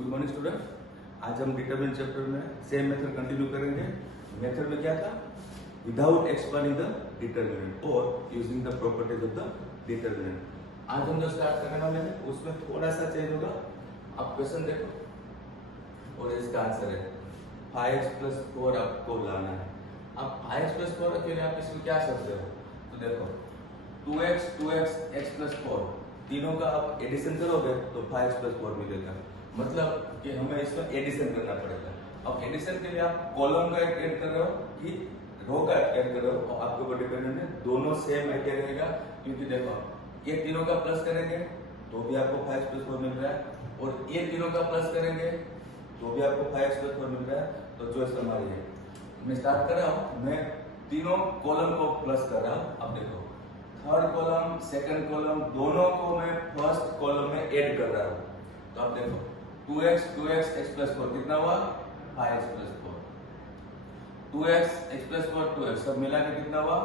Good morning student. आज हम determinant chapter में सेम मेथड कंटिन्यू करेंगे। मेथड में क्या था? विदाउट एक्सप्लेनिंग द डिटरमिनेंट और using the properties of the determinant. आज हम जो स्टार्ट करने वाले हैं उसमें थोड़ा सा चेंज होगा। आप क्वेश्चन देखो और इसका आंसर है 5x + 4 आपको लाना है। अब 5x + 4 के लिए आप इसमें क्या सकते हो? तो देखो 2x, 2x, x + 4 तीनों का आप एडिशन करोगे तो 5x + 4 मिलेगा। मतलब कि हमें इसमें एडिशन करना पड़ेगा। अब एडिशन के लिए आप कॉलम का ऐड कर रहे हो कि रो का ऐड कर रहे हो और आपके ऊपर डिपेंडेंट है। दोनों सेम ऐड रहेगा क्योंकि देखो ये तीनों का प्लस करेंगे तो भी आपको 5x + 4 मिल रहा है और ये तीनों का प्लस करेंगे तो भी आपको 5x + 4 मिल रहा है। तो चॉइस हमारी है। मैं स्टार्ट कर रहा हूँ, मैं तीनों कॉलम को प्लस कर रहा हूँ। अब देखो थर्ड कॉलम, सेकंड कॉलम दोनों को मैं फर्स्ट कॉलम में ऐड कर रहा हूँ। तो आप देखो 2x, 2x, x + 4 कितना हुआ? 5x + 4। 2x, x + 4, 2x सब मिला के कितना हुआ?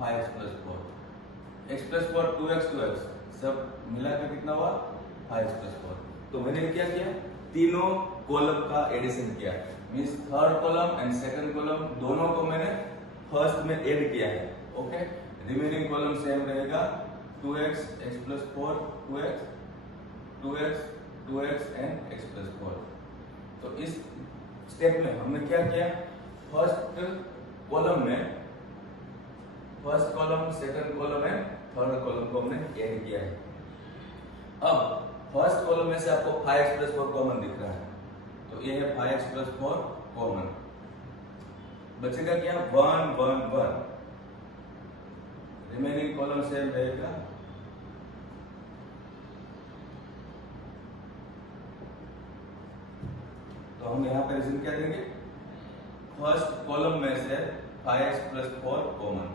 5x + 4। x + 4, 2x, 2x सब मिला के कितना हुआ? 5x + 4। तो मैंने क्या किया? तीनों कॉलम का एडिशन किया। Means third column and second column दोनों को मैंने फर्स्ट में ऐड किया है। ओके, रिमेनिंग कॉलम सेम रहेगा 2x, x + 4, 2x, 2x, 2x and x + 4। तो इस स्टेप में हमने क्या किया? फर्स्ट कॉलम में first column, second column and third column को हमने ऐड किया है। अब फर्स्ट कॉलम में से आपको 5x + 4 कॉमन दिख रहा है तो ये है 5x + 4 कॉमन। बचेगा क्या? 1, 1, 1। रिमेनिंग कॉलम सेम रहेगा। तो हम यहाँ पे रिजल्ट क्या देंगे? फर्स्ट कॉलम में से 5x + 4 कॉमन।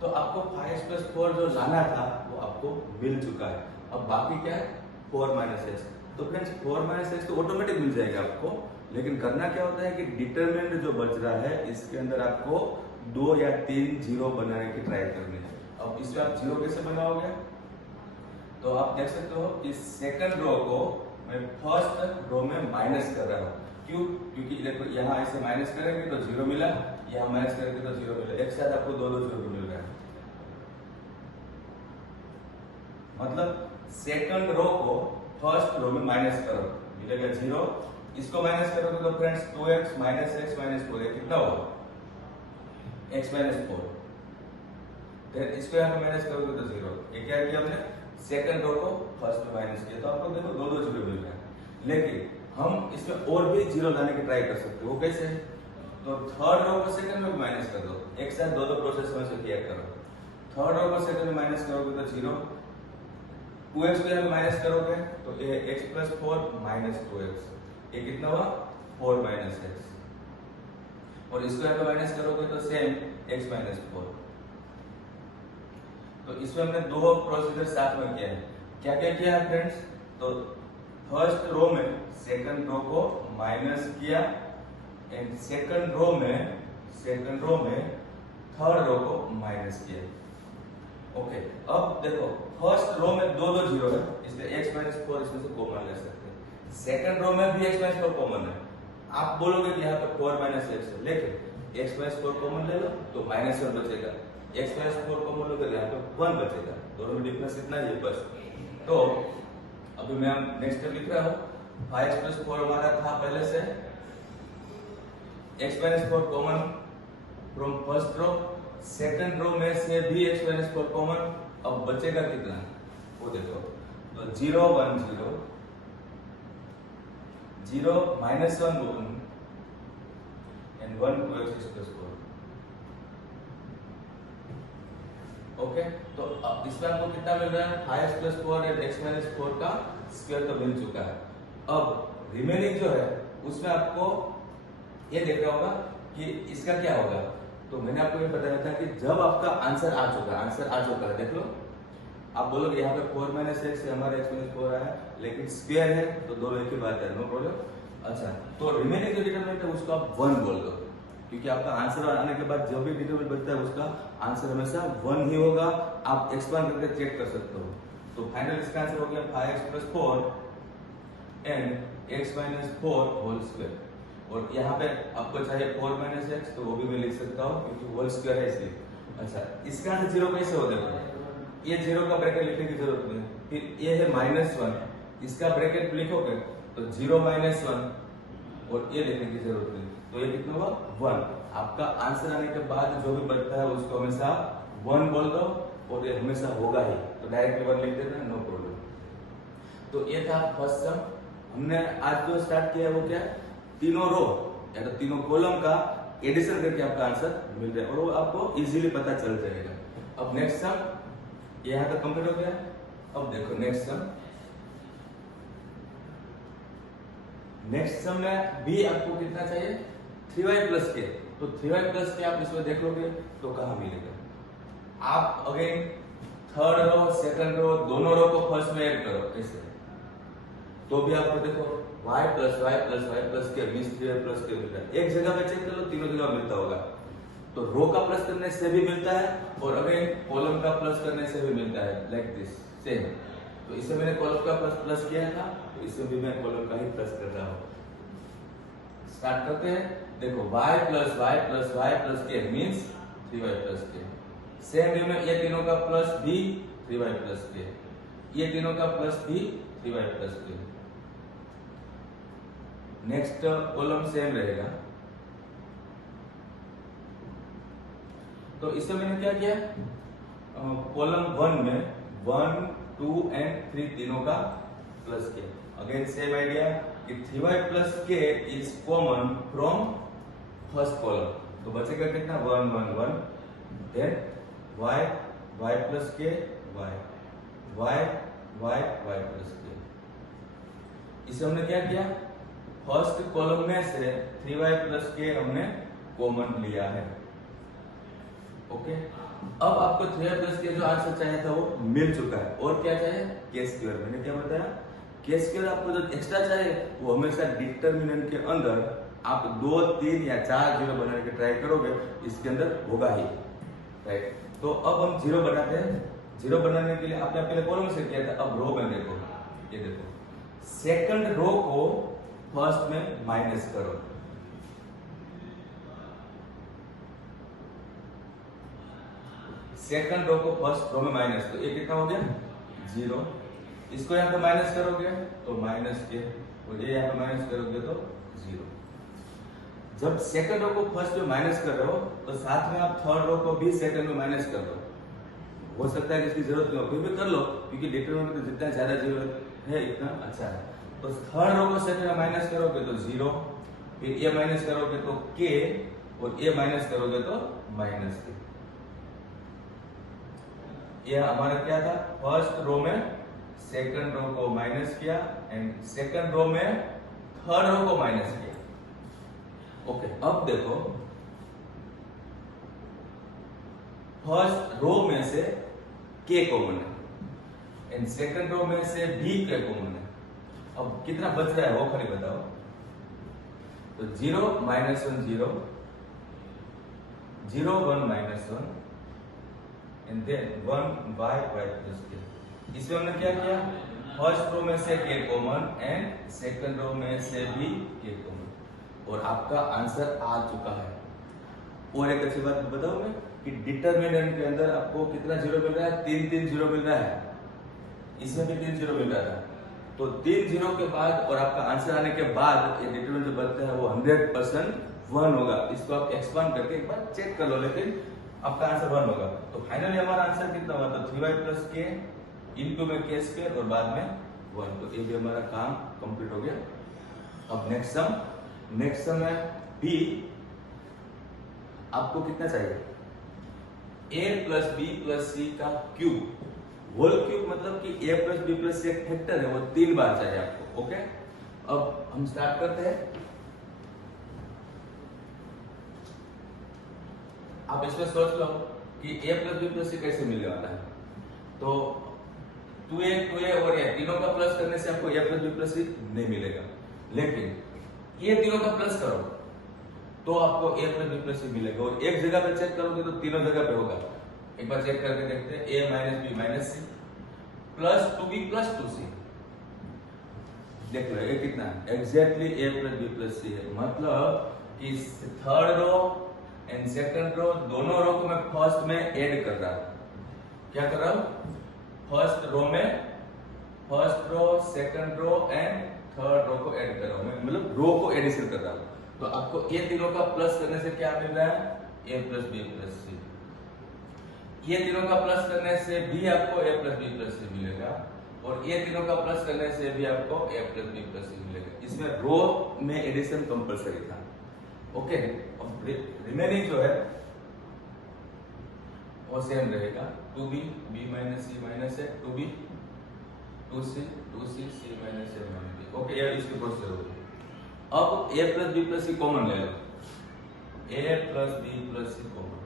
तो आपको 5x + 4 जो लाना था वो आपको मिल चुका है। अब बाकी क्या है? 4 - x। तो फ्रेंड्स 4 - x तो ऑटोमेटिक मिल जाएगा आपको, लेकिन करना क्या होता है कि डिटरमिनेंट जो बच रहा है इसके अंदर आपको 2 या 3 जीरो बनाने की ट्राई करनी है। अब इसमें आप जीरो कैसे बनाओगे? तो आप देख सकते हो कि सेकंड रो को मैं फर्स्ट रो में माइनस कर रहा हूँ। क्यों? क्योंकि देखो यहाँ ऐसे माइनस करेंगे तो जीरो मिला, यहाँ माइनस करेंगे तो जीरो मिला। एक साथ आपको दो जीरो मिल रहा है। मतलब सेकंड रो को फर्स्ट रो में माइनस करो, मिलेगा जीरो। इसको माइनस करोगे तो फ्रेंड्स 2x - x - 4 कितना होगा? x - 4। फिर इसको यहाँ पे माइनस करोगे तो जीरो। ये क्या किया हमने? सेकंड रो को फर्स्ट में माइनस किया। तो आपको देखो दो जीरो मिल रहा है। लेकिन हम इसमें और भी जीरो लाने की ट्राई कर सकते हो। कैसे? तो थर्ड रो को सेकंड में माइनस कर दो। एक साथ दो प्रोसेस में से किया करो। थर्ड रो को सेकंड में माइनस करोगे तो जीरो। 2x को यहाँ पे माइनस करोगे तो ये x + 4 - 2x ये कितना हुआ? 4 - x। और इसको यहाँ पे माइनस करोगे तो सेम x - 4। तो इसमें हमने दो प्रोसीजर साथ में किया है। क्या क्या किया है फ्रेंड्स? तो फर्स्ट रो में सेकंड रो को माइनस किया एंड सेकंड रो में थर्ड रो को माइनस किया। ओके, अब देखो फर्स्ट रो में दो जीरो है इसलिए x - 4 इसमें से कॉमन ले सकते हैं। सेकंड रो में भी x - 4 कॉमन है। आप बोलोगे कि यहाँ पे 4 - x है, लेकिन x - 4 कॉमन ले लो तो -1 बचेगा। x - 4 कॉमन लो तो यहाँ पे 1 बचेगा। दोनों में डिफरेंस इतना ही है बस। तो अभी मैं नेक्स्ट स्टेप लिख रहा हूँ। 5x + 4 हमारा था पहले से। x - 4 common from first row. Second row में से भी x - 4 कॉमन। अब बचेगा कितना वो देखो। तो 0, 1, 0, 0 - 1 1 एंड 1 2x + 4। ओके, तो अब इसमें आपको कितना मिल रहा है? 5x + 4 एंड x - 4 का स्क्वायर तो मिल चुका है। अब रिमेनिंग जो है उसमें आपको ये देखना होगा कि इसका क्या होगा। तो मैंने आपको ये बताया था कि जब आपका आंसर आ चुका है देख लो। आप बोलोगे यहाँ पे 4 - x है, हमारा x - 4 आया, लेकिन स्क्वायर है तो दोनों एक ही बात है, नो प्रॉब्लम। अच्छा, तो रिमेनिंग जो डिटरमिनेंट है उसको आप 1 बोल दो, क्योंकि आपका आंसर आने के बाद जब भी डिटरमिनेंट बचता है उसका आंसर हमेशा 1 ही होगा। आप एक्सपांड करके चेक कर सकते हो। तो फाइनल इसका आंसर हो गया 5x + 4 and x minus 4 whole square. और यहाँ पे आपको चाहिए 4 माइनस एक्स, तो वो भी मैं लिख सकता हूँ क्योंकि होल स्क्वायर है इसलिए। अच्छा, इसका आंसर 0 कैसे हो जाएगा? ये 0 का ब्रैकेट लिखने की जरूरत नहीं। फिर ये है -1, इसका ब्रैकेट लिखोगे तो 0 माइनस 1 और ये लिखने की जरूरत नहीं। तो ये कितना हुआ? 1। आपका आंसर आने के बाद जो भी बचता है उसको हमेशा 1 बोल दो और ये हमेशा होगा ही, तो डायरेक्टली 1 लिख देना, नो प्रॉब्लम। तो ये था फर्स्ट सम। हमने आज जो स्टार्ट किया है वो क्या है? तीनों रो या तो तीनों कॉलम का एडिशन करके आपका आंसर मिल जाए और वो आपको इजीली पता चल जाएगा। अब नेक्स्ट सम ये यहाँ तक कंप्लीट हो गया। अब देखो नेक्स्ट सम। नेक्स्ट सम में भी आपको कितना चाहिए? 3y प्लस के। तो 3y प्लस के आप इसमें देख लोगे तो कहाँ मिलेगा? आप again third row second row दोनों रो को फर्स्ट में ऐड करो ऐसे, तो भी आपको देखो y प्लस के मींस 3y प्लस के मिलता है। एक जगह पे चेक कर लो, तीनों जगह मिलता होगा। तो रो का प्लस करने से भी मिलता है और अगेन कॉलम का प्लस करने से भी मिलता है, लाइक दिस सेम। तो इससे मैंने कॉलम का प्लस किया था, तो इससे भी मैं कॉलम का ही प्लस कर रहा हूँ। स्टार्ट करते हैं। देखो y प्लस के मींस 3y प्लस के। सेम वे में ये तीनों का प्लस भी 3y प्लस के, ये तीनों का प्लस भी 3y प्लस के। नेक्स्ट कॉलम सेम रहेगा। तो इससे मैंने क्या किया? कॉलम 1 में 1, 2 एंड 3 तीनों का प्लस किया। अगेन सेम आइडिया कि 3y प्लस के is common from first column, तो बचेगा कितना? 1 1 1। देन y प्लस के y प्लस के। इसे हमने क्या किया? फर्स्ट कॉलम में से 3y प्लस के हमने कॉमन लिया है। ओके, अब आपको 3y प्लस के जो आंसर चाहिए था वो मिल चुका है। और क्या चाहिए? के स्क्वायर। मैंने क्या बताया? के स्क्वायर आपको जो एक्स्ट्रा चाहिए वो हमेशा डिटरमिनेंट के अंदर आप 2, 3 या 4 जीरो बनाने की ट्राई करोगे, इसके अंदर होगा ही, राइट। तो अब हम जीरो बनाते हैं। जीरो बनाने के लिए आपने पहले कॉलम से किया था, अब रो में देखो, ये देखो सेकंड रो को फर्स्ट में माइनस करो। सेकंड रो को फर्स्ट रो में माइनस, तो ये कितना हो गया? 0। इसको यहाँ पे माइनस करोगे तो माइनस के, और ये यहाँ पे माइनस करोगे तो 0। जब सेकंड रो को फर्स्ट में माइनस कर रहे हो तो साथ में आप थर्ड रो को भी सेकंड में माइनस कर दो। हो सकता है कि इसकी जरूरत नहीं हो, फिर भी कर लो क्योंकि डिटरमिनेंट में जितना ज्यादा जीरो है इतना अच्छा है। तो थर्ड रो को सेकंड में माइनस करोगे तो 0, फिर ये माइनस करोगे तो k, और ये माइनस करोगे तो माइनस के। ये हमारा क्या था? फर्स्ट रो में सेकंड रो को माइनस किया एंड सेकंड रो में थर्ड रो को माइनस किया। ओके, अब देखो फर्स्ट रो में से k कॉमन है एंड सेकंड रो में से भी k कॉमन है। अब कितना बच रहा है वो खाली बताओ। तो 0 -1 0, 0 1 -1 and then 1 y plus k। इसमें हमने क्या किया? फर्स्ट रो में से k common and second row में से भी k कॉमन, और आपका आंसर आ चुका है। और एक अच्छी बात बताऊं मैं कि डिटरमिनेंट के अंदर आपको कितना जीरो मिल रहा है? 3 जीरो मिल रहा है। इसमें भी 3 जीरो मिल रहा था। तो 3 जीरो के बाद और आपका आंसर आने के बाद ये डिटरमिनेंट जो बनता है वो 100% 1 होगा। इसको आप एक्सपांड करके एक बार चेक कर लो, लेकिन आपका आंसर 1 होगा। तो फाइनली हमारा आंसर कितना हुआ? तो 3y प्लस के इनटू में k स्क्वायर और बाद में 1। तो ये भी हमारा काम कंप्लीट हो गया। अब नेक्स्ट सम है b। आपको कितना चाहिए? a plus b plus c का क्यूब, होल क्यूब, मतलब कि a plus b plus c एक फैक्टर है, वो 3 बार चाहिए आपको। ओके, अब हम स्टार्ट करते हैं। आप इसमें सोच लो कि a plus b plus c कैसे मिलने वाला है। तो 2a और a तीनों का प्लस करने से आपको a plus b plus c नहीं मिलेगा, लेकिन ये तीनों का प्लस करो तो आपको a plus b plus c मिलेगा। और एक जगह पे चेक करोगे तो तीनों जगह पे होगा। एक बार चेक करके देखते हैं। a minus b minus c plus 2b plus 2c, देख लो ये कितना exactly a plus B plus C है, मतलब कि third row and second row दोनों रो को मैं फर्स्ट में ऐड कर रहा हूं। क्या कर रहा हूं? First row second row and third row को ऐड कर रहा हूं मैं, मतलब रो को एडिशन कर रहा हूं। तो आपको ये तीनों का प्लस करने से क्या मिल रहा है? a प्लस बी प्लस सी। ये तीनों का प्लस करने से भी आपको a प्लस बी प्लस सी मिलेगा, और ये तीनों का प्लस करने से भी आपको a प्लस बी प्लस सी मिलेगा। इसमें रो में एडिशन कंपलसरी था। ओके, अब रिमेनिंग जो है वो सेम रहेगा, 2b b माइनस सी माइनस है 2b 2c c minus a minus b। Okay, ये इसकी प्रोसेस होगी। अब a plus B plus C common ले लो, a plus B plus C common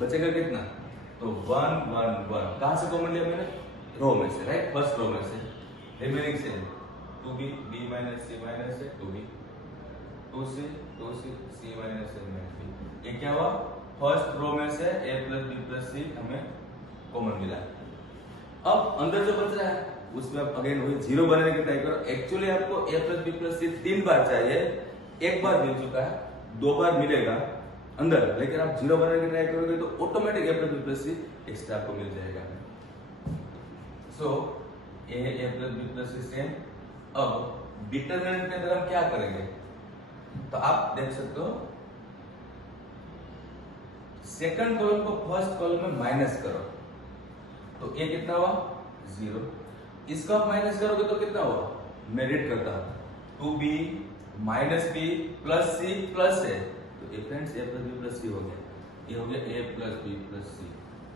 बचेगा कितना? तो 1 1 1 कहां से कॉमन लिया मैंने? रो में से, राइट, फर्स्ट रो में से। रिमेनिंग से 2b b माइनस सी माइनस है 2b 2c c minus a minus b। ये क्या हुआ? फर्स्ट रो में से a प्लस बी प्लस सी हमें कॉमन मिला। अब अंदर जो बच रहा है उसमें आप अगेन वही जीरो बनाने की ट्राई करो। एक्चुअली आपको a प्लस बी प्लस सी 3 बार चाहिए, एक बार मिल चुका है, 2 बार मिलेगा अंदर, लेकिन आप जीरो बनाने की ट्राई करोगे तो automatic a plus B plus C extra आपको मिल जाएगा। So a plus B plus C same. अब डिटरमिनेंट के अंदर हम क्या करेंगे? तो आप देख सकते हो सेकंड कॉलम को फर्स्ट कॉलम में माइनस करो तो ये कितना हुआ? 0। इसका आप माइनस करोगे तो कितना हुआ? मैं रीड करता हूं 2b minus B plus C plus है, तो ए friends a plus B plus C हो गया, ये हो गया a plus B plus C,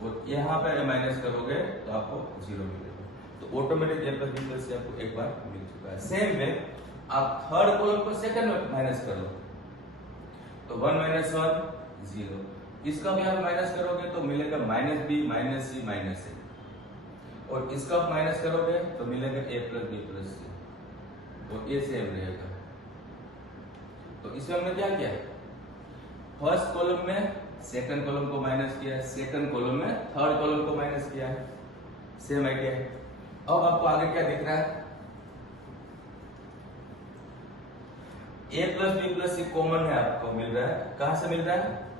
और यहाँ पे माइनस करोगे तो आपको 0 मिलेगा। तो automatic a plus B plus C आपको एक बार मिल चुका है। सेम वे आप थर्ड कॉलम को सेकंड में माइनस कर लो तो 1 माइनस 1 0, इसका भी आप माइनस करोगे तो मिलेगा माइनस बी माइनस सी माइनस ए, और इसका आप माइनस करोगे तो मिलेगा a plus B plus C, और ये सेम रहेगा। तो इसमें हमने क्या किया? फर्स्ट कॉलम में सेकंड कॉलम को माइनस किया, सेकंड कॉलम में थर्ड कॉलम को माइनस किया है, सेम आइडिया है। अब आपको आगे क्या दिख रहा है? a plus B plus C common है, आपको मिल रहा है। कहां से मिल रहा है?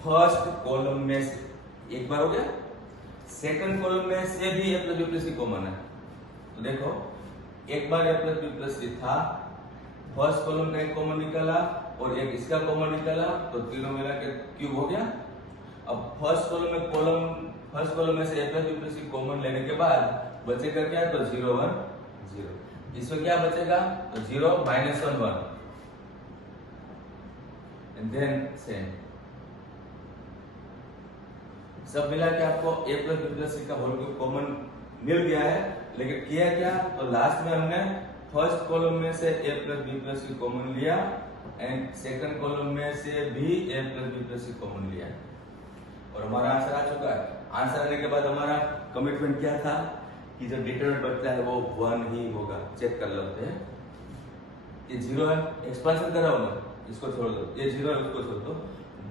फर्स्ट कॉलम में से एक बार हो गया, सेकंड कॉलम में से भी a plus B plus C common है। तो देखो एक बार a plus B plus C था, फर्स्ट कॉलम का एक कॉमन निकाला और एक इसका कॉमन निकाला, तो तीनों मिला के क्यूब हो गया। अब फर्स्ट कॉलम में से a plus B plus C common लेने के बाद बचेगा क्या? तो 0 1 0। इसमें क्या बचेगा? तो 0 माइनस 1 1 एंड देन सेम। सब मिला के आपको a plus B plus C का होल क्यूब कॉमन मिल गया है, लेकिन किया क्या? तो लास्ट में हमने फर्स्ट कॉलम में से a plus B plus C common लिया एंड सेकंड कॉलम में से भी a plus B plus C common लिया, और हमारा आंसर आ चुका है। आंसर आने के बाद हमारा कमिटमेंट क्या था कि जो डिटरमिनेंट बचता है वो 1 ही होगा। चेक कर लेते हैं, ये 0 है, एक्सपेंशन कर रहा हूं मैं, इसको छोड़ दो, ये 0 है उसको छोड़ दो।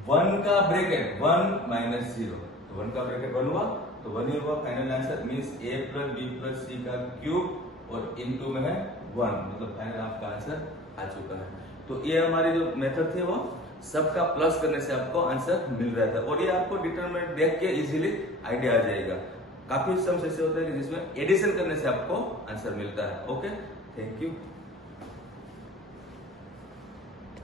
1 का ब्रैकेट 1 माइनस 0, तो 1 का ब्रैकेट 1 हुआ तो 1 ही हुआ। Final answer means a plus B plus C का क्यूब और इनटू में है 1, मतलब फाइनल आपका आंसर आ चुका है। तो ये हमारी जो मेथड थी वो सबका प्लस करने से आपको आंसर मिल रहा था, और ये आपको डिटरमिनेंट देख के इजीली आइडिया आ जाएगा। काफी सम ऐसे होता है कि जिसमें एडिशन करने से आपको आंसर मिलता है। Okay, thank you.